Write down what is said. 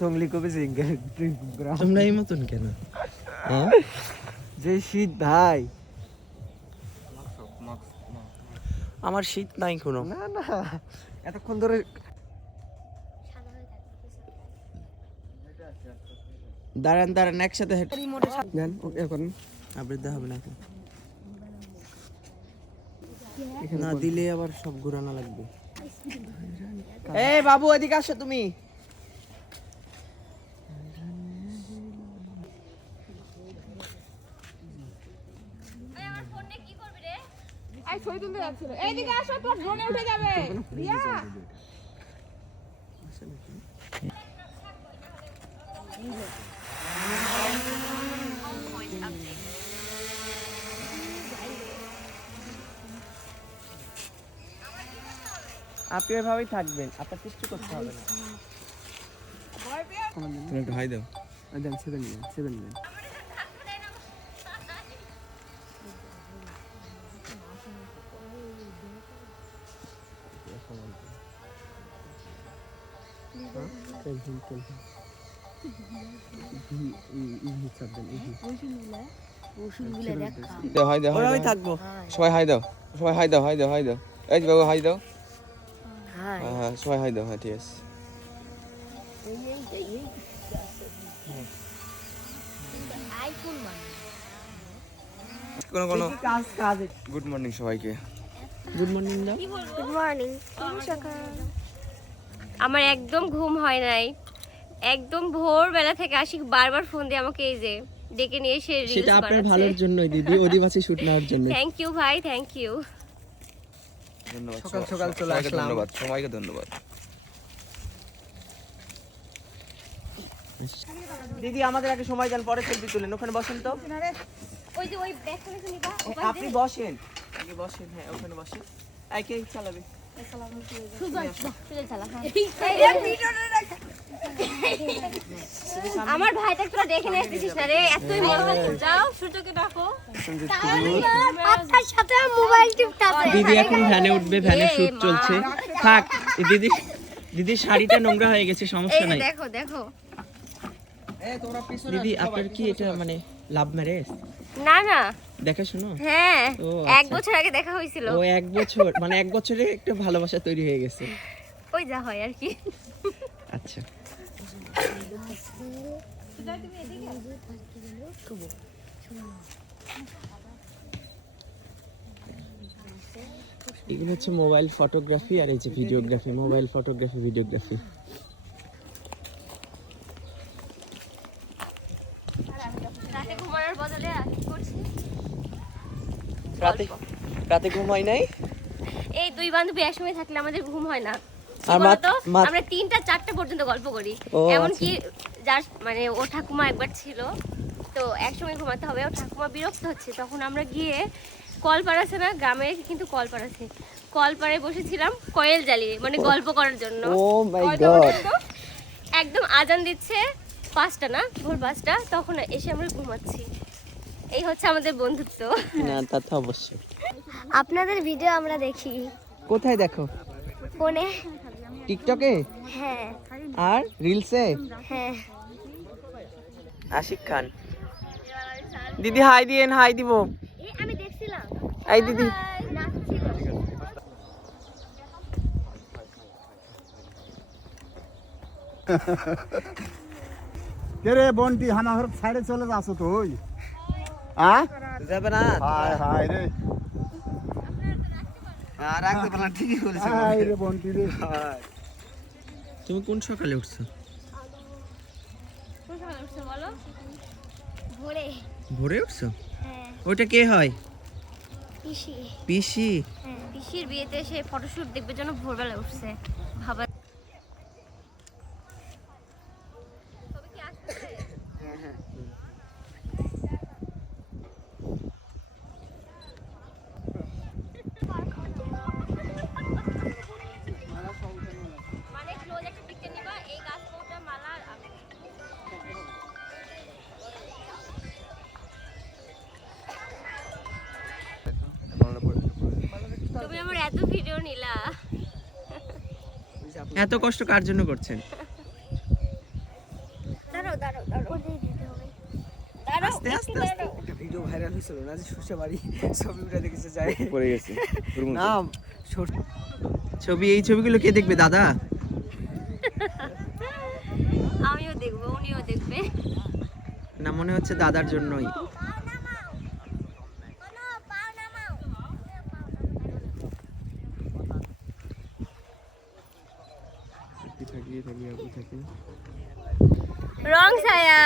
সঙ্গলি কবে সিঙ্গেল তোমরা এই মতন কেন? যে শীত ভাই, আমার শীত নাই কোনো। না না এতক্ষণ ধরে দাঁড়ান দাঁড়ান একসাথে হেঁটে নেন এখন আবৃত্তি হবে না এখন। না দিলে আবার সব ঘুরানো লাগবে। এই বাবু এদিকে আসো তুমি। এইদিকে আসো, তোর ড্রোনে উঠে যাবে। রিয়া আপনি এভাবেই থাকবেন, আপনার কিছু করতে হবে না। তুমি একটু হাই দাও। দেন 7 নেন 7 নেন। হাই দাও, ওরাই থাকবো। সবাই হাই দাও, সবাই হাই দাও, হাই দাও, হাই দাও। এই যে বাবু হাই দাও। হ্যাঁ সবাই হাই দাও। হ্যাঁ ঠিক আছে। কোনো কোনো গুড মর্নিং সবাইকে। গুড মর্নিং দাও। Good morning. আমার একদম ঘুম হয় নাই, একদম ভোরবেলা থেকে আশিক বারবার ফোন দিয়ে আমাকে এই যে ডেকে নিয়ে এসে রিলস সেটা আপনার ভালোর জন্যই দিদি, অধিবাসী শুট নেওয়ার জন্য। থ্যাংক ইউ ভাই, থ্যাংক ইউ। ধন্যবাদ। সকাল সকাল চলে সবাইকে আসলাম। ধন্যবাদ, সবাইকে ধন্যবাদ। দিদি আমাদের আগে সময় দেন, পরে সেলফি তুলেন। ওখানে বসেন তো, ওই যে ওই ব্যাগ থেকে নিবা, আপনি বসেন, আগে বসেন। হ্যাঁ ওখানে বসেন। এই কে চালাবে? আমার ভাইটা তোরা দেখে নিয়ে আসতেছিস না রে, এতই মনে হয়। যাও সূর্যকে ডাকো। আপনার সাথে মোবাইল টিপতাছে। দিদি এখন ভ্যানে উঠবে, ভ্যানে শুট চলছে। থাক দিদি, দিদি শাড়িটা নোংরা হয়ে গেছে, সমস্যা নাই। দেখো দেখো। দিদি আপনার কি এটা মানে লাভ ম্যারেজ? না না, দেখা শোনো। হ্যাঁ ও, 1 আচ্ছা। বছর আগে দেখা হয়েছিল। ও 1 বছর, মানে 1 বছরে একটা ভালোবাসা তৈরি হয়ে গেছে। ওই যা হয় আর কি। আচ্ছা এগুলো হচ্ছে মোবাইল ফটোগ্রাফি, আর এই যে ভিডিওগ্রাফি। Mobile photography, videography. রাতে ঘুমানোর বদলে আর কি করছি? রাতে ঘুম হয় নাই? এই দুই বান্ধবী একসঙ্গে থাকলে আমাদের ঘুম হয় না। আর আমরা 3টা 4টা পর্যন্ত গল্প করি। এমনকি যার মানে ও ঠাকুমা একবার ছিল, তো একসঙ্গে ঘুমাতে হবে। ও ঠাকুমা বিরক্ত হচ্ছে, তখন আমরা গিয়ে কলপাড় আছে না, গ্রামে কিন্তু কলপাড় আছে, কলপাড়ে বসেছিলাম কয়েল জ্বালিয়ে, মানে গল্প করার জন্য। ও মাই গড। একদম আজান দিচ্ছে 5টা না, ভোর 5টা, তখন এসে আমরা ঘুমাচ্ছি। এই হচ্ছে আমাদের বন্ধুত্ব। না তা তো অবশ্যই। আপনাদের ভিডিও আমরা দেখি কোথায় দেখো? ফোনে। টিকটকে হ্যাঁ আর রিলসে? হ্যাঁ। আশিক খান। দিদি হাই দিয়েন, হাই দিব। আমি দেখছিলাম। এই দিদি নাচছিল। কে রে বন্টি, হানাহর সাইডে চলে যাচ্ছ তুই? যাবে না? হায় হায় রে, আর রাখতে পারলাম, ঠিকই বলেছে। হায় রে বন্টি রে। তুমি কোন সকালে উঠছো? কোন সময় উঠছো বলো? ভোরে। ভোরে উঠছো? হ্যাঁ। ওইটা কে হয়? পিসি। পিসি? হ্যাঁ, পিসির বিয়েতে সে ফটোশুট দেখবে জন্য ভোরবেলা উঠছে। ভাবা। তবে কি আসছে? মানে ক্লোজ একটা পিকচার নিবা, এই গাছ কোটা মালা আর আমি। তুমি আমার এত ভিডিও নিলা। এত কষ্ট কার জন্য করছেন? ভিডিও ভাইরাল হয়েছিল না যে শ্বশুর বাড়ি ছবি উঠে দেখেছে যায় পড়ে গেছে না শ্বশুর ছবি, এই ছবিগুলো কে দেখবে দাদা? আমিও দেখবো, উনিও দেখবে। না মনে হচ্ছে দাদার জন্যই। রং ছায়া